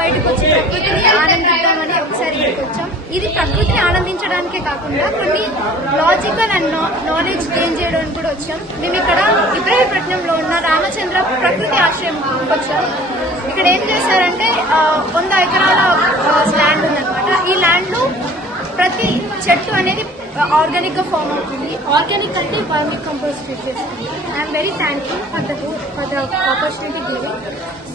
బయటకు వచ్చి ప్రకృతిని ఆనందిద్దామని ఒకసారి ఇక్కడికి వచ్చాం. ఇది ప్రకృతిని ఆనందించడానికే కాకుండా కొన్ని లాజికల్ అండ్ నాలెడ్జ్ గెయిన్ చేయడానికి కూడా వచ్చాం. మేము ఇక్కడ ఇబ్రాహీంపట్నంలో ఉన్న రామచంద్ర ప్రకృతి ఆశ్రమంకి వచ్చాం. ఇక్కడ ఏం చేశారంటే 100 ఎకరాల ల్యాండ్ ఉందన్నమాట. ఈ ల్యాండ్ లో ప్రతి చెట్టు అనేది ఆర్గానిక్ గా ఫామ్ అవుతుంది. ఆర్గానిక్ అంటే వర్మి కంపోస్ట్ చేస్తుంది. I'm very thankful for the opportunity giving.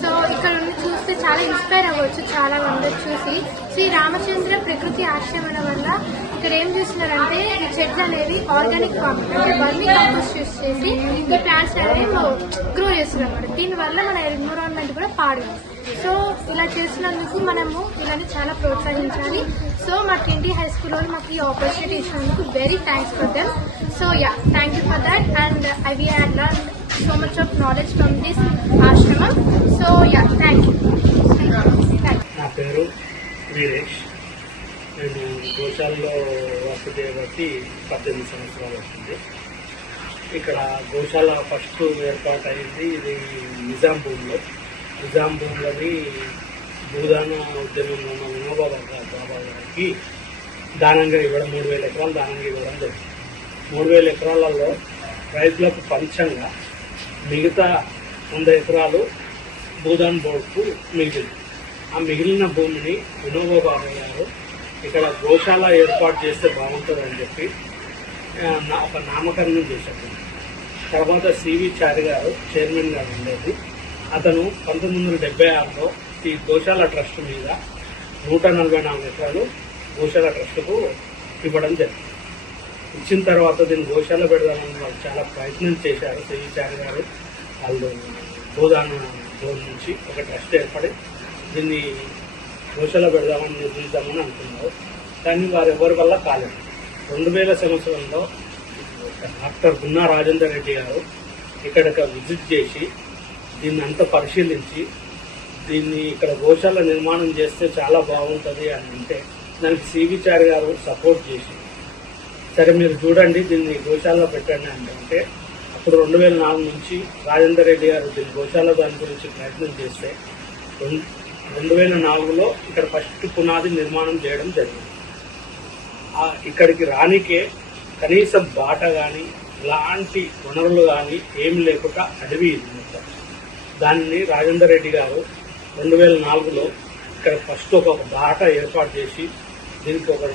So ఇక్కడ చూస్తే చాలా ఇన్స్పైర్ అవ్వచ్చు చాలా మంది చూసి. శ్రీ రామచంద్ర ప్రకృతి ఆశ్రమం వల్ల ఇక్కడ ఏం చూస్తున్నారంటే ఈ చెట్లు అనేవి ఆర్గానిక్ ఫార్మింగ్ అంటే వర్మి కంపోస్ట్ యూస్ చేసి ఈ ప్లాంట్స్ అనేవి గ్రో చేస్తున్నారు అన్నమాట. దీనివల్ల మన ఎన్విరాన్మెంట్ కూడా పాడు. సో ఇలా చేసినందుకు మనము ఇలాంటి చాలా ప్రోత్సహించాలి. సో మా ట్రింటీ హై స్కూల్లో మాకు ఈ ఆపర్చునిటీ ఇచ్చినందుకు very thanks for them. So yeah, thank you for that. And we had learned so much of knowledge from this ashramam. So yeah, thank you. నా పేరు వీరేష్. నేను గోశాలలో వర్క్ చేయబట్టి 18 సంవత్సరాలు వస్తుంది. ఇక్కడ గోశాల ఫస్ట్ ఏర్పాటు అయింది ఇది నిజాం భూమిలోని భూదాన ఉద్యమంలో ఉన్న వినోబాబా గారికి దానంగా ఇవ్వడం 3000 ఎకరాలు దానంగా ఇవ్వడం జరిగింది. 3000 ఎకరాలలో రైతులకు పంచంగా మిగతా 100 ఎకరాలు భూదాన్ బోర్డుకు మిగిలింది. ఆ మిగిలిన భూమిని వినోబాబా గారు ఇక్కడ గోశాల ఏర్పాటు చేస్తే బాగుంటుందని చెప్పి ఒక నామకరణం చేశారు. తర్వాత సివి చారి గారు చైర్మన్ గారు ఉండేది. అతను 1976లో ఈ గోశాల ట్రస్ట్ మీద 144 ఎకరాలు గోశాల ట్రస్టుకు ఇవ్వడం జరిగింది. ఇచ్చిన తర్వాత దీన్ని గోశాల పెడదామని వాళ్ళు చాలా ప్రయత్నం చేశారు. సివి చారి గారు వాళ్ళు భూదాన బోర్డు నుంచి ఒక ట్రస్ట్ ఏర్పడి దీన్ని గోశాల పెడదామని నిర్మిద్దామని అనుకున్నారు. కానీ వారు ఎవరి వల్ల కాలేదు. 2000 సంవత్సరంలో డాక్టర్ గున్నా రాజేందర్ రెడ్డి గారు ఇక్కడికి విజిట్ చేసి దీన్ని అంతా పరిశీలించి దీన్ని ఇక్కడ గోశాల నిర్మాణం చేస్తే చాలా బాగుంటుంది అని అంటే దానికి సివి చారి గారు సపోర్ట్ చేసి సరే మీరు చూడండి దీన్ని గోశాలలో పెట్టండి అంటే అప్పుడు 2004 నుంచి రాజేందర్ రెడ్డి గారు దీన్ని గోశాల దాని గురించి ప్రయత్నం చేస్తే 2004లో ఇక్కడ ఫస్ట్ పునాది నిర్మాణం చేయడం జరిగింది. ఇక్కడికి రానికే కనీసం బాట కానీ ఇలాంటి వనరులు కానీ ఏమి లేకుండా అడవి ఇది మొత్తం. దాన్ని రాజేందర్ రెడ్డి గారు 2004లో ఇక్కడ ఫస్ట్ ఒక బాట ఏర్పాటు చేసి దీనికి ఒక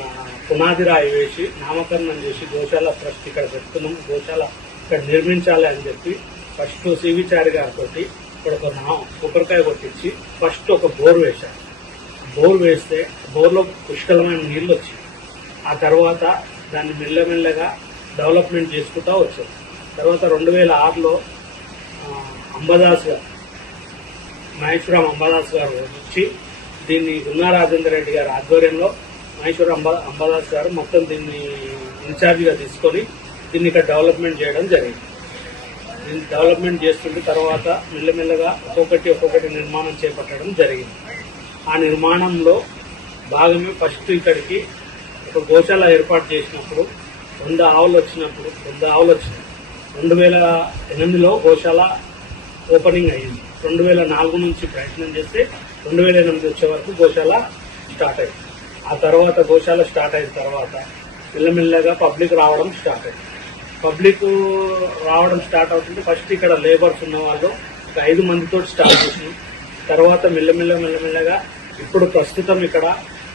పునాది రాయి వేసి నామకరణం చేసి గోశాల ట్రస్ట్ ఇక్కడ పెట్టుకున్నాం, గోశాల ఇక్కడ నిర్మించాలి అని చెప్పి ఫస్ట్ సివి చారి గారితో ఇక్కడ ఒక కొబ్బరికాయ కొట్టించి ఫస్ట్ ఒక బోర్ వేశారు. బోర్ వేస్తే బోర్లో పుష్కలమైన నీళ్ళు వచ్చాయి. ఆ తర్వాత దాన్ని మెల్లమెల్లగా డెవలప్మెంట్ చేసుకుంటూ వచ్చారు. తర్వాత 2006లో అంబదాస్ గారు మహేశ్వరం అంబదాస్ గారు వచ్చి దీన్ని గున్నా రాజేందర్ రెడ్డి గారి ఆధ్వర్యంలో మహేశ్వరం అంబదాస్ గారు మొత్తం దీన్ని ఇన్ఛార్జిగా తీసుకొని దీన్ని ఇక్కడ డెవలప్మెంట్ చేయడం జరిగింది. దీన్ని డెవలప్మెంట్ చేస్తుంటే తర్వాత మెల్లమెల్లగా ఒక్కొక్కటి నిర్మాణం చేపట్టడం జరిగింది. ఆ నిర్మాణంలో భాగమే ఫస్ట్ ఇక్కడికి ఒక గోశాల ఏర్పాటు చేసినప్పుడు 100 ఆవులు వచ్చినాయి. 2008లో గోశాల ఓపెనింగ్ అయ్యింది. 2004 నుంచి ప్రయత్నం చేస్తే 2008 వచ్చే వరకు గోశాల స్టార్ట్ అయింది. ఆ తర్వాత గోశాల స్టార్ట్ అయిన తర్వాత మెల్లమెల్లగా పబ్లిక్ రావడం స్టార్ట్ అయింది. పబ్లిక్ రావడం స్టార్ట్ అవుతుంటే ఫస్ట్ ఇక్కడ లేబర్స్ ఉన్న వాళ్ళు ఒక 5 మందితో స్టార్ట్ చేసినాం. తర్వాత మెల్లమెల్లగా ఇప్పుడు ప్రస్తుతం ఇక్కడ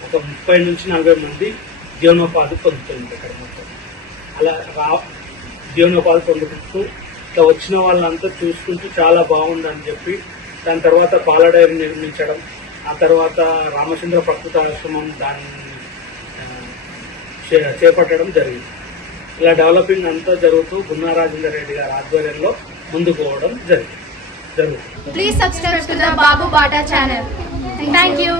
ఒక 30 నుంచి 40 మంది జీవనోపాధి పొందుతుంది ఇక్కడ మొత్తం. అలా జీవనోపాధి పొందుతూ ఇట్లా వచ్చిన వాళ్ళంతా చూసుకుంటూ చాలా బాగుందని చెప్పి దాని తర్వాత పాల డైరీ నిర్మించడం, ఆ తర్వాత రామచంద్ర ప్రకృతి ఆశ్రమం దాన్ని చేపట్టడం జరిగింది. ఇలా డెవలపింగ్ అంతా జరుగుతూ గున్నా రాజేందర్ రెడ్డి గారి ఆధ్వర్యంలో ముందుకు పోవడం జరుగుతుంది. Please subscribe to the Babu Bata channel. Thank you.